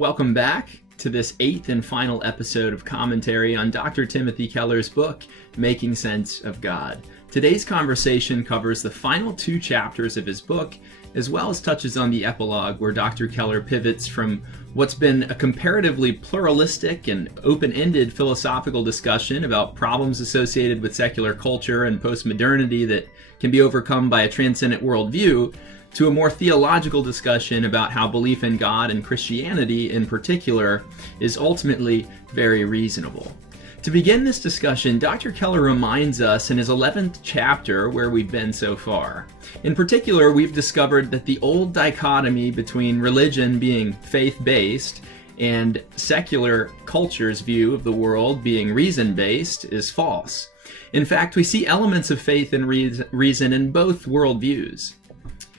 Welcome back to this 8th and final episode of commentary on Dr. Timothy Keller's book, Making Sense of God. Today's conversation covers the final 2 chapters of his book, as well as touches on the epilogue where Dr. Keller pivots from what's been a comparatively pluralistic and open-ended philosophical discussion about problems associated with secular culture and postmodernity that can be overcome by a transcendent worldview, to a more theological discussion about how belief in God and Christianity in particular is ultimately very reasonable. To begin this discussion, Dr. Keller reminds us in his 11th chapter where we've been so far. In particular, we've discovered that the old dichotomy between religion being faith-based and secular culture's view of the world being reason-based is false. In fact, we see elements of faith and reason in both worldviews.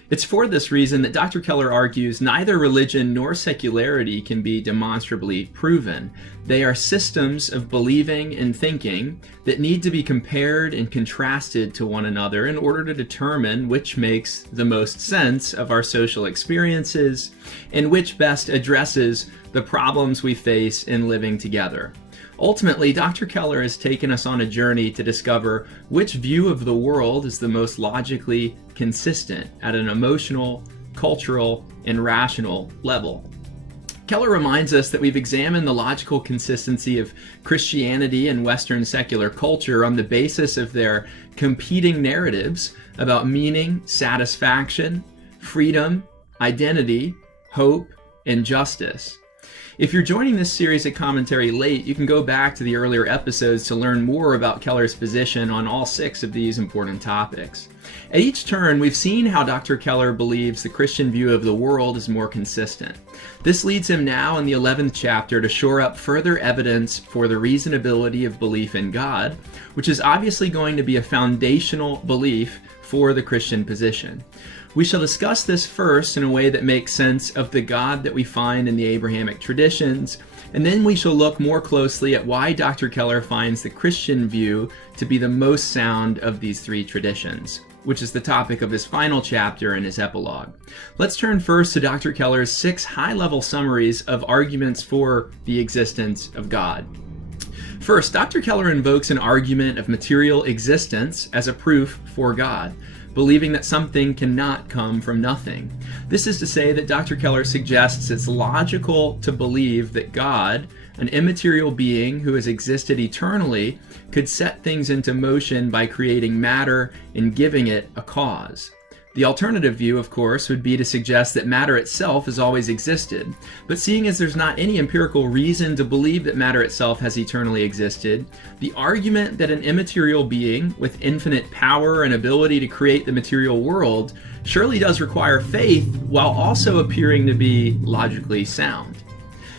It's for this reason that Dr. Keller argues neither religion nor secularity can be demonstrably proven. They are systems of believing and thinking that need to be compared and contrasted to one another in order to determine which makes the most sense of our social experiences and which best addresses the problems we face in living together. Ultimately, Dr. Keller has taken us on a journey to discover which view of the world is the most logically consistent at an emotional, cultural, and rational level. Keller reminds us that we've examined the logical consistency of Christianity and Western secular culture on the basis of their competing narratives about meaning, satisfaction, freedom, identity, hope, and justice. If you're joining this series of commentary late, you can go back to the earlier episodes to learn more about Keller's position on all 6 of these important topics. At each turn, we've seen how Dr. Keller believes the Christian view of the world is more consistent. This leads him now in the 11th chapter to shore up further evidence for the reasonability of belief in God, which is obviously going to be a foundational belief for the Christian position. We shall discuss this first in a way that makes sense of the God that we find in the Abrahamic traditions, and then we shall look more closely at why Dr. Keller finds the Christian view to be the most sound of these 3 traditions, which is the topic of his final chapter in his epilogue. Let's turn first to Dr. Keller's 6 high-level summaries of arguments for the existence of God. First, Dr. Keller invokes an argument of material existence as a proof for God, believing that something cannot come from nothing. This is to say that Dr. Keller suggests it's logical to believe that God, an immaterial being who has existed eternally, could set things into motion by creating matter and giving it a cause. The alternative view, of course, would be to suggest that matter itself has always existed. But seeing as there's not any empirical reason to believe that matter itself has eternally existed, the argument that an immaterial being with infinite power and ability to create the material world surely does require faith while also appearing to be logically sound.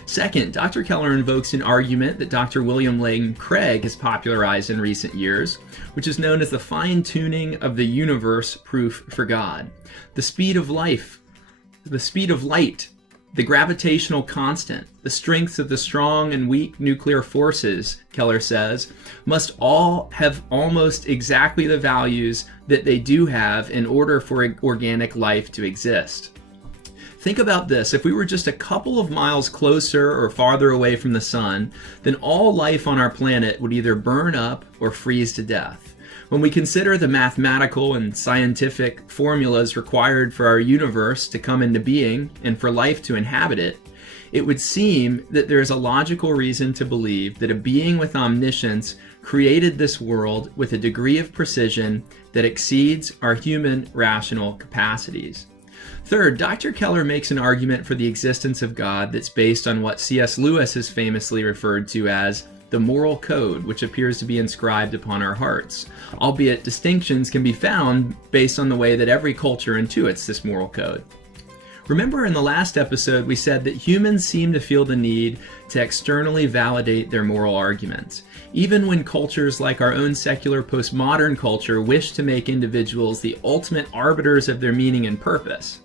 Second, Dr. Keller invokes an argument that Dr. William Lane Craig has popularized in recent years, which is known as the fine-tuning of the universe proof for God. The speed of light, the gravitational constant, the strengths of the strong and weak nuclear forces, Keller says, must all have almost exactly the values that they do have in order for organic life to exist. Think about this. If we were just a couple of miles closer or farther away from the sun, then all life on our planet would either burn up or freeze to death. When we consider the mathematical and scientific formulas required for our universe to come into being and for life to inhabit it, it would seem that there is a logical reason to believe that a being with omniscience created this world with a degree of precision that exceeds our human rational capacities. Third, Dr. Keller makes an argument for the existence of God that's based on what C.S. Lewis has famously referred to as the moral code, which appears to be inscribed upon our hearts, albeit distinctions can be found based on the way that every culture intuits this moral code. Remember in the last episode we said that humans seem to feel the need to externally validate their moral arguments, even when cultures like our own secular postmodern culture wish to make individuals the ultimate arbiters of their meaning and purpose.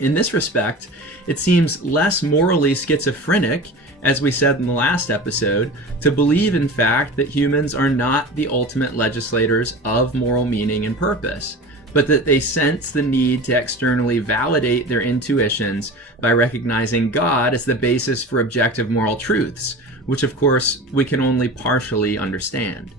In this respect, it seems less morally schizophrenic, as we said in the last episode, to believe in fact that humans are not the ultimate legislators of moral meaning and purpose. but that they sense the need to externally validate their intuitions by recognizing God as the basis for objective moral truths, which of course we can only partially understand.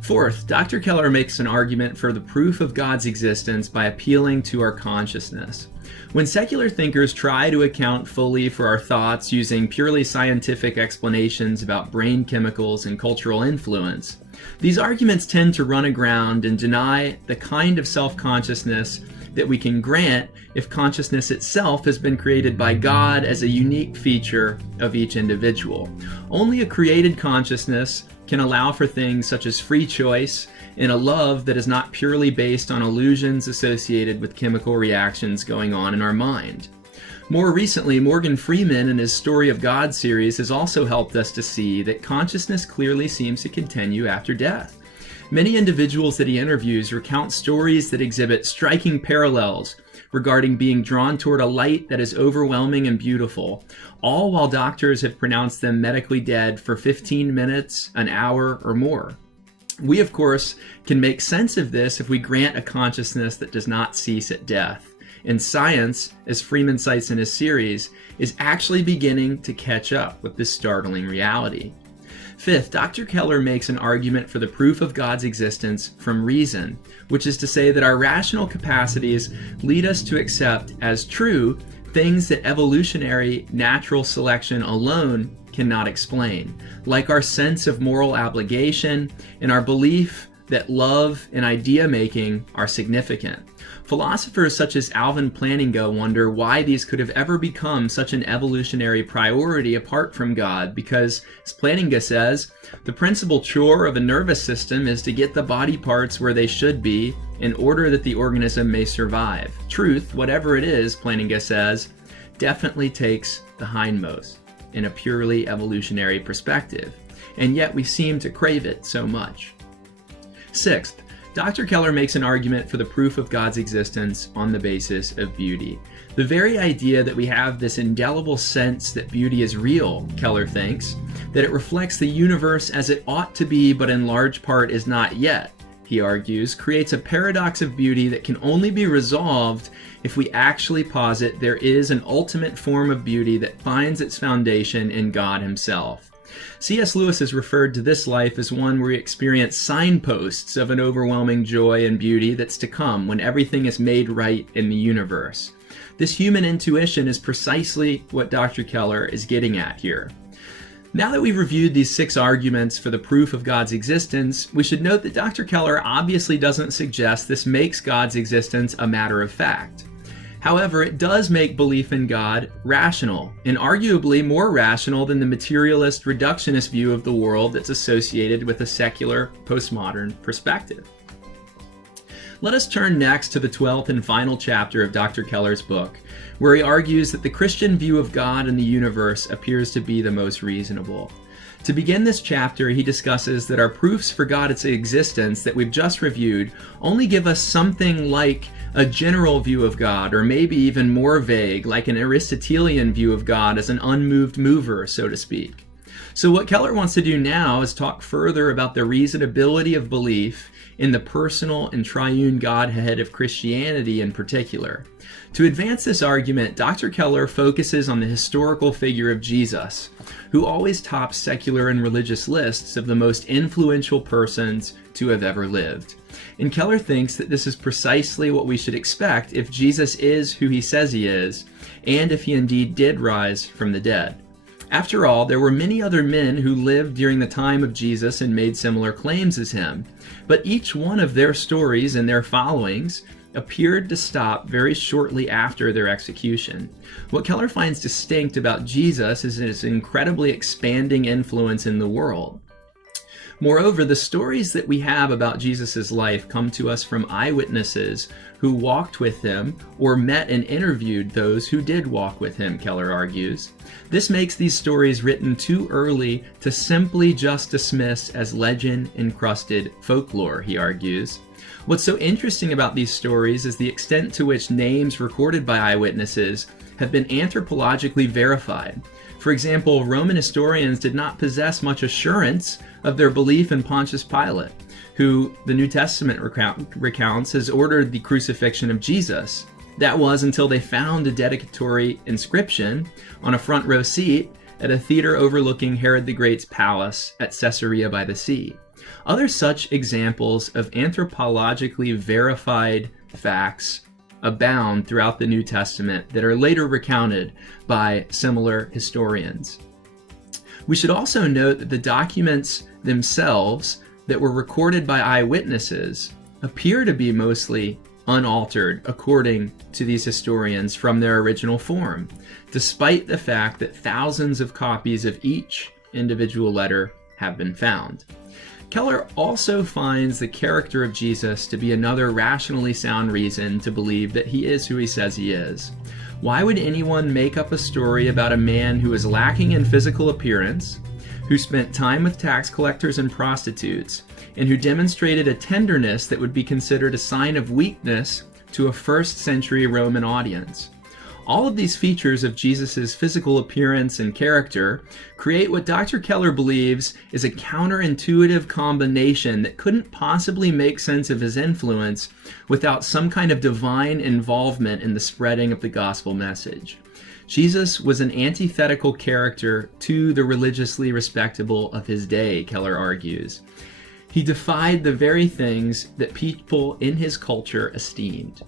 Fourth, Dr. Keller makes an argument for the proof of God's existence by appealing to our consciousness. When secular thinkers try to account fully for our thoughts using purely scientific explanations about brain chemicals and cultural influence, these arguments tend to run aground and deny the kind of self-consciousness that we can grant if consciousness itself has been created by God as a unique feature of each individual. Only a created consciousness can allow for things such as free choice and a love that is not purely based on illusions associated with chemical reactions going on in our mind. More recently, Morgan Freeman in his Story of God series has also helped us to see that consciousness clearly seems to continue after death. Many individuals that he interviews recount stories that exhibit striking parallels regarding being drawn toward a light that is overwhelming and beautiful, all while doctors have pronounced them medically dead for 15 minutes, an hour, or more. We, of course, can make sense of this if we grant a consciousness that does not cease at death. And science, as Freeman cites in his series, is actually beginning to catch up with this startling reality. Fifth, Dr. Keller makes an argument for the proof of God's existence from reason, which is to say that our rational capacities lead us to accept as true things that evolutionary natural selection alone cannot explain, like our sense of moral obligation and our belief that love and idea making are significant. Philosophers such as Alvin Plantinga wonder why these could have ever become such an evolutionary priority apart from God, because, as Plantinga says, the principal chore of a nervous system is to get the body parts where they should be in order that the organism may survive. Truth, whatever it is, Plantinga says, definitely takes the hindmost in a purely evolutionary perspective, and yet we seem to crave it so much. Sixth, Dr. Keller makes an argument for the proof of God's existence on the basis of beauty. The very idea that we have this indelible sense that beauty is real, Keller thinks, that it reflects the universe as it ought to be but in large part is not yet, he argues, creates a paradox of beauty that can only be resolved if we actually posit there is an ultimate form of beauty that finds its foundation in God himself. C.S. Lewis has referred to this life as one where we experience signposts of an overwhelming joy and beauty that's to come when everything is made right in the universe. This human intuition is precisely what Dr. Keller is getting at here. Now that we've reviewed these 6 arguments for the proof of God's existence, we should note that Dr. Keller obviously doesn't suggest this makes God's existence a matter of fact. However, it does make belief in God rational, and arguably more rational than the materialist reductionist view of the world that's associated with a secular postmodern perspective. Let us turn next to the 12th and final chapter of Dr. Keller's book, where he argues that the Christian view of God and the universe appears to be the most reasonable. To begin this chapter, he discusses that our proofs for God's existence that we've just reviewed only give us something like a general view of God, or maybe even more vague, like an Aristotelian view of God as an unmoved mover, so to speak. So what Keller wants to do now is talk further about the reasonability of belief in the personal and triune Godhead of Christianity in particular. To advance this argument, Dr. Keller focuses on the historical figure of Jesus, who always tops secular and religious lists of the most influential persons to have ever lived. And Keller thinks that this is precisely what we should expect if Jesus is who he says he is, and if he indeed did rise from the dead. After all, there were many other men who lived during the time of Jesus and made similar claims as him, but each one of their stories and their followings appeared to stop very shortly after their execution. What Keller finds distinct about Jesus is his incredibly expanding influence in the world. Moreover, the stories that we have about Jesus' life come to us from eyewitnesses who walked with him or met and interviewed those who did walk with him, Keller argues. This makes these stories written too early to simply just dismiss as legend-encrusted folklore, he argues. What's so interesting about these stories is the extent to which names recorded by eyewitnesses have been anthropologically verified. For example, Roman historians did not possess much assurance of their belief in Pontius Pilate, who the New Testament recounts has ordered the crucifixion of Jesus. That was until they found a dedicatory inscription on a front row seat at a theater overlooking Herod the Great's palace at Caesarea by the sea. Other such examples of anthropologically verified facts abound throughout the New Testament that are later recounted by similar historians. We should also note that the documents themselves that were recorded by eyewitnesses appear to be mostly unaltered according to these historians from their original form, despite the fact that thousands of copies of each individual letter have been found. Keller also finds the character of Jesus to be another rationally sound reason to believe that he is who he says he is. Why would anyone make up a story about a man who is lacking in physical appearance, who spent time with tax collectors and prostitutes, and who demonstrated a tenderness that would be considered a sign of weakness to a first-century Roman audience? All of these features of Jesus' physical appearance and character create what Dr. Keller believes is a counterintuitive combination that couldn't possibly make sense of his influence without some kind of divine involvement in the spreading of the gospel message. Jesus was an antithetical character to the religiously respectable of his day, Keller argues. He defied the very things that people in his culture esteemed.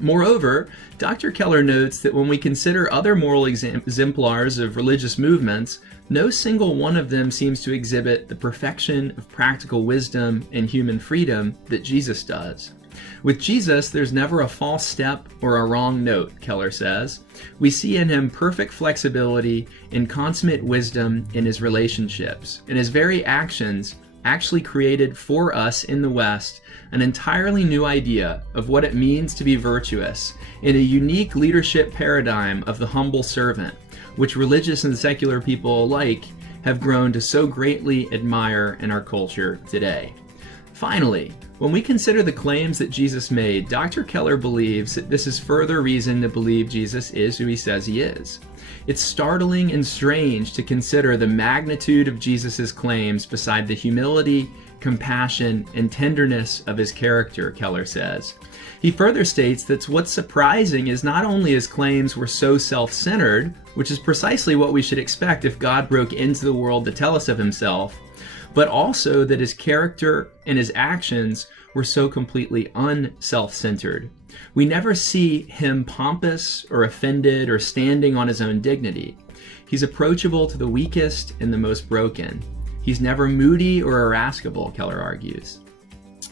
Moreover, Dr. Keller notes that when we consider other moral exemplars of religious movements, no single one of them seems to exhibit the perfection of practical wisdom and human freedom that Jesus does. With Jesus, there's never a false step or a wrong note, Keller says. We see in him perfect flexibility and consummate wisdom in his relationships, and his very actions actually created for us in the West an entirely new idea of what it means to be virtuous in a unique leadership paradigm of the humble servant, which religious and secular people alike have grown to so greatly admire in our culture today. Finally, when we consider the claims that Jesus made, Dr. Keller believes that this is further reason to believe Jesus is who he says he is. It's startling and strange to consider the magnitude of Jesus' claims beside the humility, compassion, and tenderness of his character, Keller says. He further states that what's surprising is not only his claims were so self-centered, which is precisely what we should expect if God broke into the world to tell us of himself, but also that his character and his actions were so completely unself-centered. We never see him pompous or offended or standing on his own dignity. He's approachable to the weakest and the most broken. He's never moody or irascible, Keller argues.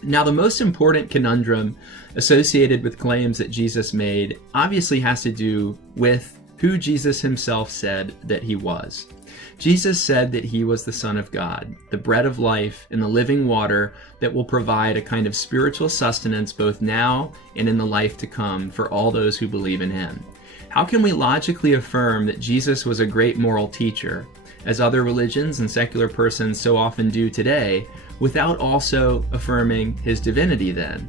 Now, the most important conundrum associated with claims that Jesus made obviously has to do with who Jesus himself said that he was. Jesus said that he was the Son of God, the bread of life and the living water that will provide a kind of spiritual sustenance both now and in the life to come for all those who believe in him. How can we logically affirm that Jesus was a great moral teacher, as other religions and secular persons so often do today, without also affirming his divinity then?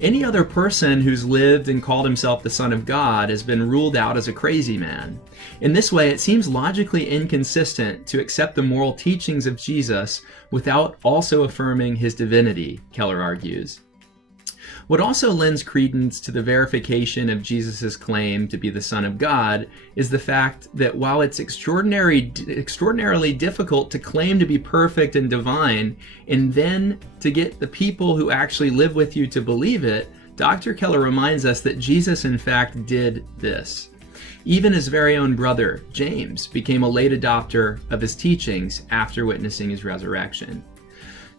Any other person who's lived and called himself the Son of God has been ruled out as a crazy man. In this way, it seems logically inconsistent to accept the moral teachings of Jesus without also affirming his divinity, Keller argues. What also lends credence to the verification of Jesus' claim to be the Son of God is the fact that while it's extraordinarily difficult to claim to be perfect and divine, and then to get the people who actually live with you to believe it, Dr. Keller reminds us that Jesus in fact did this. Even his very own brother, James, became a late adopter of his teachings after witnessing his resurrection.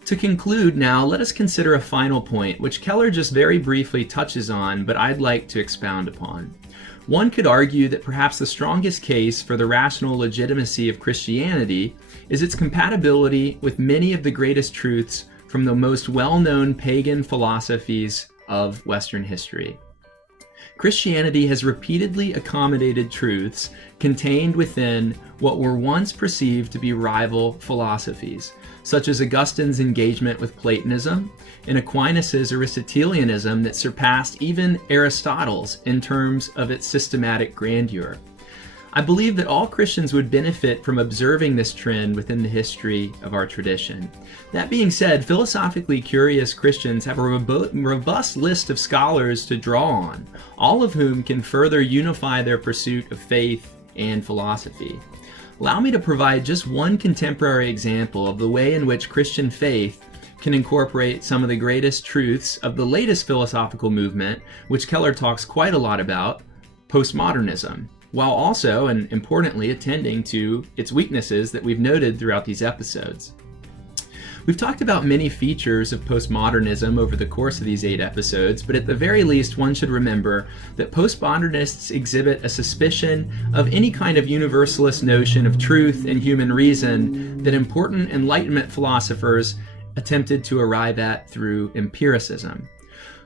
To conclude now, let us consider a final point, which Keller just very briefly touches on, but I'd like to expound upon. One could argue that perhaps the strongest case for the rational legitimacy of Christianity is its compatibility with many of the greatest truths from the most well-known pagan philosophies of Western history. Christianity has repeatedly accommodated truths contained within what were once perceived to be rival philosophies, such as Augustine's engagement with Platonism and Aquinas' Aristotelianism that surpassed even Aristotle's in terms of its systematic grandeur. I believe that all Christians would benefit from observing this trend within the history of our tradition. That being said, philosophically curious Christians have a robust list of scholars to draw on, all of whom can further unify their pursuit of faith and philosophy. Allow me to provide just one contemporary example of the way in which Christian faith can incorporate some of the greatest truths of the latest philosophical movement, which Keller talks quite a lot about, postmodernism, while also, and importantly, attending to its weaknesses that we've noted throughout these episodes. We've talked about many features of postmodernism over the course of these 8 episodes, but at the very least, one should remember that postmodernists exhibit a suspicion of any kind of universalist notion of truth and human reason that important Enlightenment philosophers attempted to arrive at through empiricism.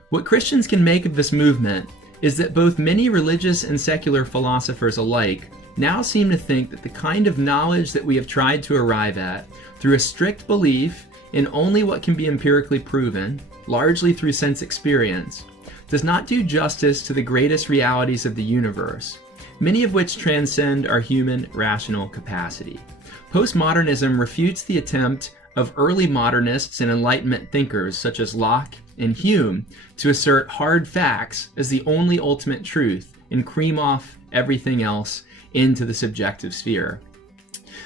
What Christians can make of this movement is that both many religious and secular philosophers alike now seem to think that the kind of knowledge that we have tried to arrive at through a strict belief in only what can be empirically proven, largely through sense experience, does not do justice to the greatest realities of the universe, many of which transcend our human rational capacity. Postmodernism refutes the attempt of early modernists and Enlightenment thinkers such as Locke and Hume to assert hard facts as the only ultimate truth and cream off everything else into the subjective sphere.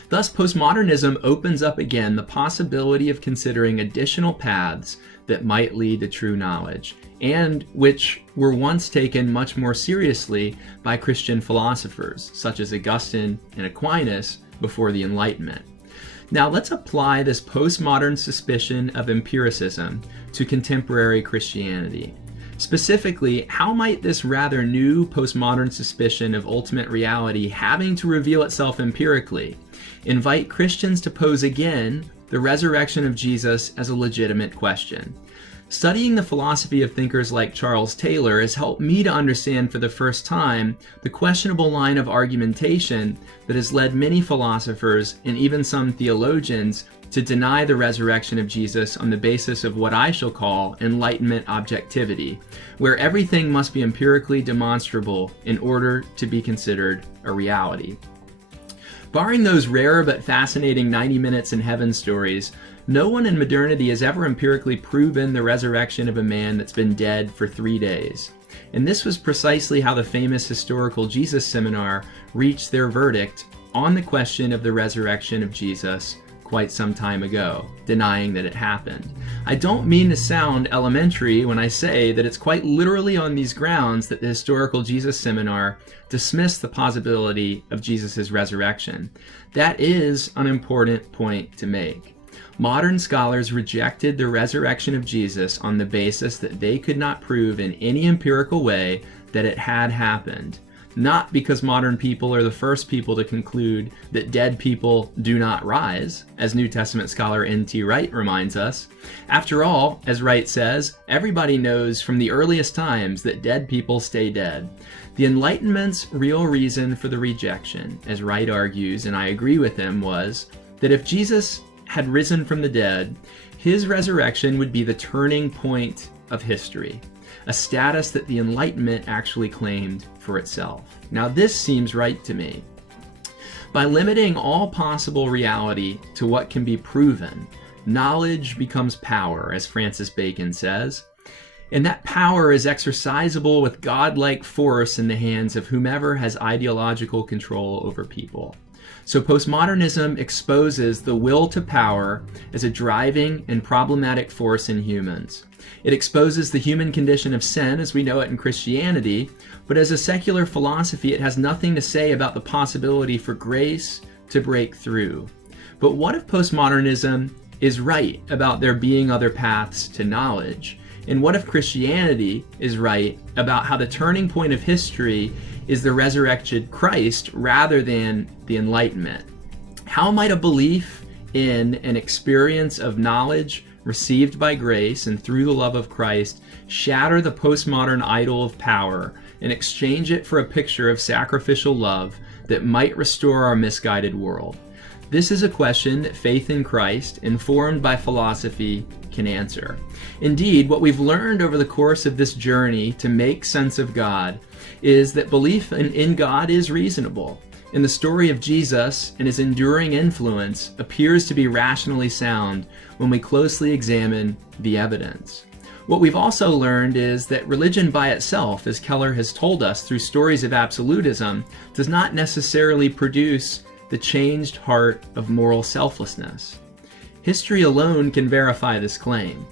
Thus, postmodernism opens up again the possibility of considering additional paths that might lead to true knowledge, and which were once taken much more seriously by Christian philosophers, such as Augustine and Aquinas, before the Enlightenment. Now let's apply this postmodern suspicion of empiricism to contemporary Christianity. Specifically, how might this rather new postmodern suspicion of ultimate reality having to reveal itself empirically invite Christians to pose again the resurrection of Jesus as a legitimate question? Studying the philosophy of thinkers like Charles Taylor has helped me to understand for the first time the questionable line of argumentation that has led many philosophers and even some theologians to deny the resurrection of Jesus on the basis of what I shall call Enlightenment objectivity, where everything must be empirically demonstrable in order to be considered a reality. Barring those rare but fascinating 90 Minutes in Heaven stories, no one in modernity has ever empirically proven the resurrection of a man that's been dead for 3 days. And this was precisely how the famous historical Jesus seminar reached their verdict on the question of the resurrection of Jesus quite some time ago, denying that it happened. I don't mean to sound elementary when I say that it's quite literally on these grounds that the historical Jesus seminar dismissed the possibility of Jesus' resurrection. That is an important point to make. Modern scholars rejected the resurrection of Jesus on the basis that they could not prove in any empirical way that it had happened. Not because modern people are the first people to conclude that dead people do not rise, as New Testament scholar N.T. Wright reminds us. After all, as Wright says, everybody knows from the earliest times that dead people stay dead. The Enlightenment's real reason for the rejection, as Wright argues, and I agree with him, was that if Jesus had risen from the dead, his resurrection would be the turning point of history, a status that the Enlightenment actually claimed for itself. Now this seems right to me. By limiting all possible reality to what can be proven, knowledge becomes power, as Francis Bacon says, and that power is exercisable with godlike force in the hands of whomever has ideological control over people. So postmodernism exposes the will to power as a driving and problematic force in humans. It exposes the human condition of sin as we know it in Christianity, but as a secular philosophy it has nothing to say about the possibility for grace to break through. But what if postmodernism is right about there being other paths to knowledge? And what if Christianity is right about how the turning point of history is the resurrected Christ rather than the Enlightenment? How might a belief in an experience of knowledge received by grace and through the love of Christ shatter the postmodern idol of power and exchange it for a picture of sacrificial love that might restore our misguided world? This is a question that faith in Christ, informed by philosophy, can answer. Indeed, what we've learned over the course of this journey to make sense of God is that belief in God is reasonable. and the story of Jesus and his enduring influence appears to be rationally sound when we closely examine the evidence. What we've also learned is that religion by itself, as Keller has told us through stories of absolutism, does not necessarily produce the changed heart of moral selflessness. History alone can verify this claim.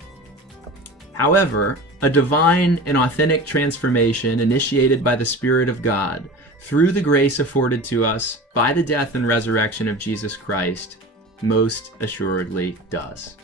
However, a divine and authentic transformation initiated by the Spirit of God through the grace afforded to us by the death and resurrection of Jesus Christ most assuredly does.